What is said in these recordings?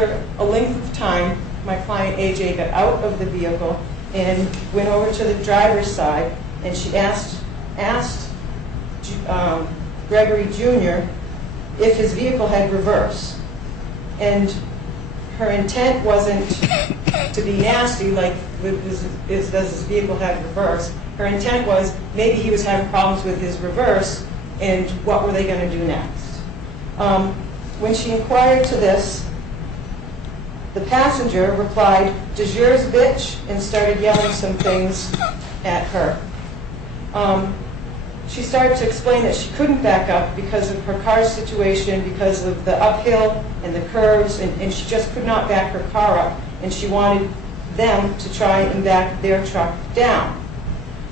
a length of time, my client AJ got out of the vehicle and went over to the driver's side, and she asked Gregory Jr. if his vehicle had reverse. And her intent wasn't to be nasty, like, does his vehicle have reverse? Her intent was maybe he was having problems with his reverse, and what were they going to do next? When she inquired to this, the passenger replied, "Does yours, bitch?" and started yelling some things at her. She started to explain that she couldn't back up because of her car's situation, because of the uphill and the curves, and she just could not back her car up, and she wanted them to try and back their truck down.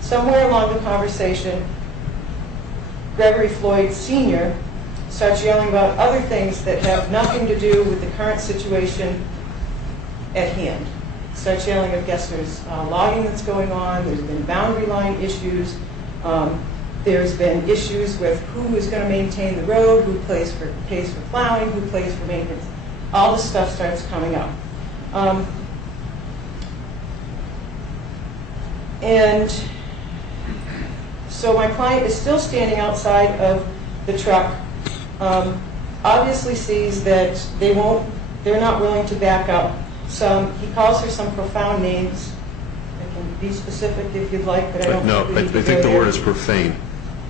Somewhere along the conversation, Gregory Floyd Sr. starts yelling about other things that have nothing to do with the current situation at hand. Starts yelling, I guess there's logging that's going on, there's been boundary line issues, there's been issues with who is going to maintain the road, who pays for plowing, who pays for maintenance. All this stuff starts coming up. And so my client is still standing outside of the truck, obviously sees that they're not willing to back up. He calls her some profound names. I can be specific if you'd like, but I don't. No, I think the word is profane.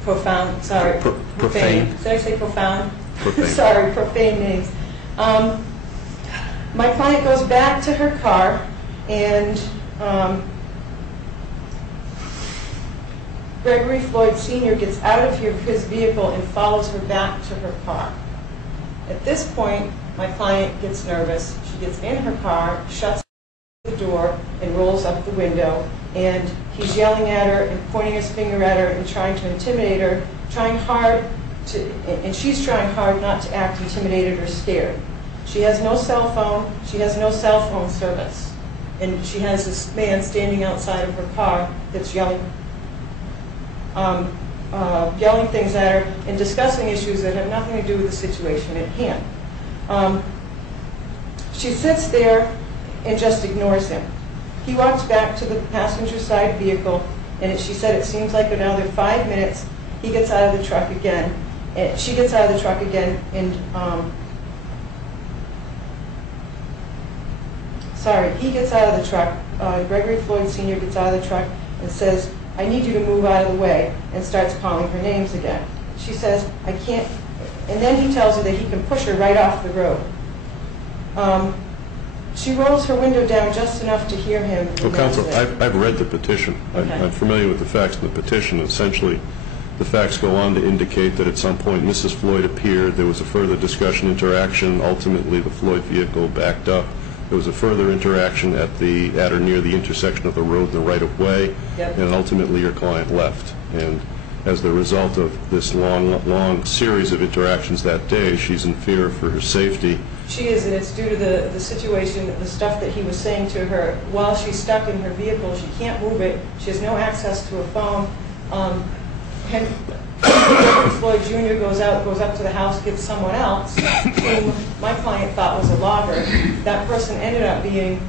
Profound, sorry. Profane. Did I say profound? Profane. Sorry, profane names. My client goes back to her car, and Gregory Floyd Sr. gets out of his vehicle and follows her back to her car. At this point, my client gets nervous. She gets in her car, shuts the door, and rolls up the window. And he's yelling at her and pointing his finger at her and trying to intimidate her, and she's trying hard not to act intimidated or scared. She has no cell phone. She has no cell phone service. And she has this man standing outside of her car that's yelling things at her and discussing issues that have nothing to do with the situation at hand. She sits there and just ignores him. He walks back to the passenger side vehicle, and she said it seems like another 5 minutes. He gets out of the truck again, and she gets out of the truck again, and he gets out of the truck. Gregory Floyd Sr. gets out of the truck and says, "I need you to move out of the way," and starts calling her names again. She says, "I can't," and then he tells her that he can push her right off the road. She rolls her window down just enough to hear him. Well, counsel, I've read the petition. Okay. I'm familiar with the facts of the petition. Essentially, the facts go on to indicate that at some point Mrs. Floyd appeared. There was a further discussion, interaction. Ultimately, the Floyd vehicle backed up. There was a further interaction at or near the intersection of the road and the right-of-way, Yep. And ultimately your client left. And as the result of this long series of interactions that day, she's in fear for her safety. She is, and it's due to the situation, the stuff that he was saying to her. While she's stuck in her vehicle, she can't move it. She has no access to a phone. Gregory Floyd Jr. goes up to the house, gets someone else, whom my client thought was a logger. That person ended up being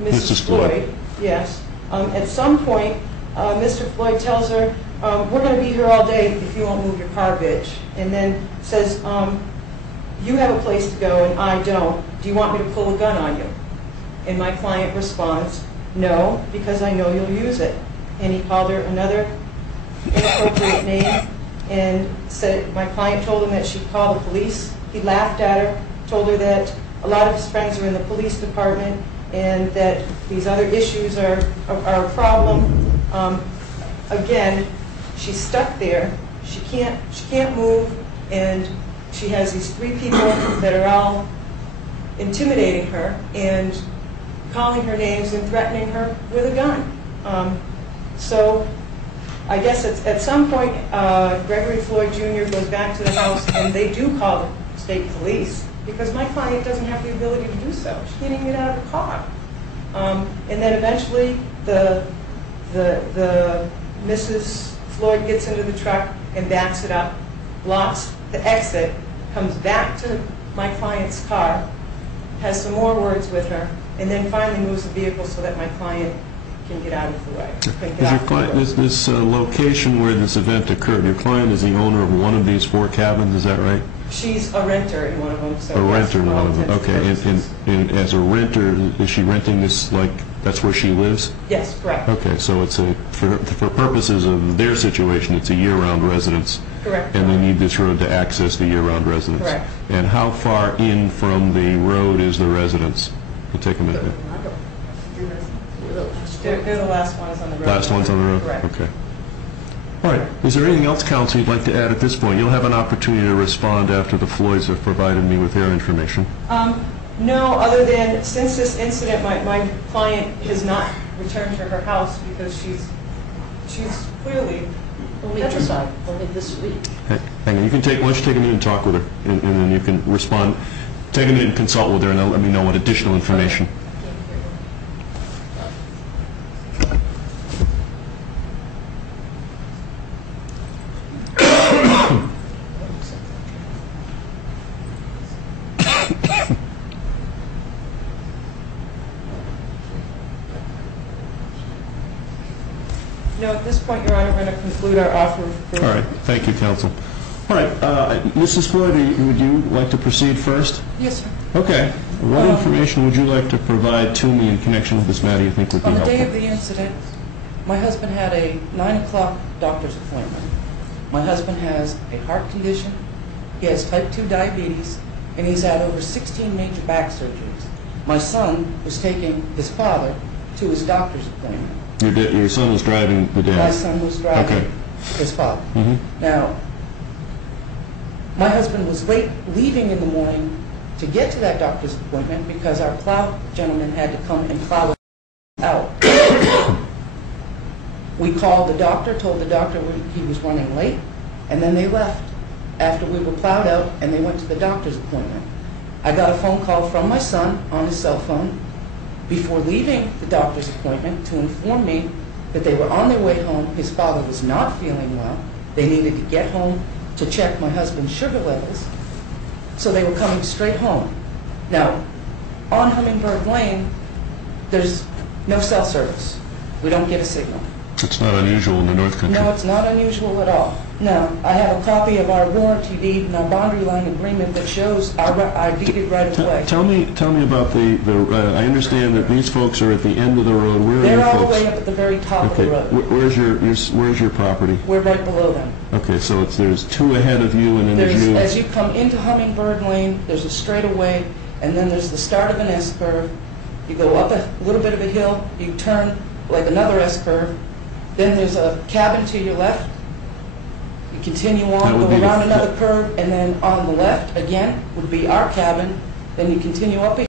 Mrs. Floyd. Yes. At some point, Mr. Floyd tells her, "We're going to be here all day if you won't move your car, bitch." And then says, "You have a place to go and I don't. Do you want me to pull a gun on you?" And my client responds, "No, because I know you'll use it." And he called her another inappropriate name and said, my client told him that she'd call the police. He laughed at her, told her that a lot of his friends are in the police department and that these other issues are a problem. Again, she's stuck there. She can't move, and she has these 3 people that are all intimidating her and calling her names and threatening her with a gun. So I guess at some point, Gregory Floyd Jr. goes back to the house, and they do call the state police because my client doesn't have the ability to do so. She can't even get out of the car. And then eventually, the Mrs. Floyd gets into the truck and backs it up, blocks the exit, comes back to my client's car, has some more words with her, and then finally moves the vehicle so that my client can get out of the way. This location where this event occurred, your client is the owner of one of these 4 cabins, is that right? She's a renter in one of them. So a renter in yes, one of them, okay. And as a renter, is she renting this, like, that's where she lives? Yes, correct. Okay, so it's for purposes of their situation, it's a year-round residence. Correct. And they need this road to access the year-round residence. Correct. And how far in from the road is the residence? It'll take a minute. They're the last ones on the road. Last ones on the road? Correct. Okay. All right. Is there anything else, counsel, you'd like to add at this point? You'll have an opportunity to respond after the Floyds have provided me with their information. No, other than since this incident, my client has not returned to her house because she's clearly petrified. Only this week. Hey, hang on. Why don't you take a minute and talk with her, and then you can respond. Take a minute and consult with her, and then let me know what additional information. No, at this point, Your Honor, we're going to conclude our offer of proof. All right. Thank you, counsel. All right. Mrs. Floyd, would you like to proceed first? Yes, sir. Okay. What information would you like to provide to me in connection with this matter you think would be helpful? On the day of the incident, my husband had a 9 o'clock doctor's appointment. My husband has a heart condition, he has type 2 diabetes, and he's had over 16 major back surgeries. My son was taking his father to his doctor's appointment. Your son was driving the dad? My son was driving Okay. his father. Mm-hmm. Now, my husband was leaving in the morning to get to that doctor's appointment because our plow gentleman had to come and plow out. We called the doctor, told the doctor he was running late, and then they left after we were plowed out, and they went to the doctor's appointment. I got a phone call from my son on his cell phone before leaving the doctor's appointment to inform me that they were on their way home. His father was not feeling well. They needed to get home to check my husband's sugar levels, so they were coming straight home. Now, on Hummingbird Lane, there's no cell service. We don't get a signal. It's not unusual in the North Country. No, it's not unusual at all. Now, I have a copy of our warranty deed and our boundary line agreement that shows our deeded right of way. Tell me about I understand that these folks are at the end of the road. Where are you folks? They're all the way up at the very top of the road. Where's your property? We're right below them. Okay, so there's 2 ahead of you, and then there's you. As you come into Hummingbird Lane, there's a straightaway, and then there's the start of an S-curve. You go up a little bit of a hill, you turn like another S-curve, then there's a cabin to your left. You continue on, go around another curve, and then on the left, again, would be our cabin. Then you continue up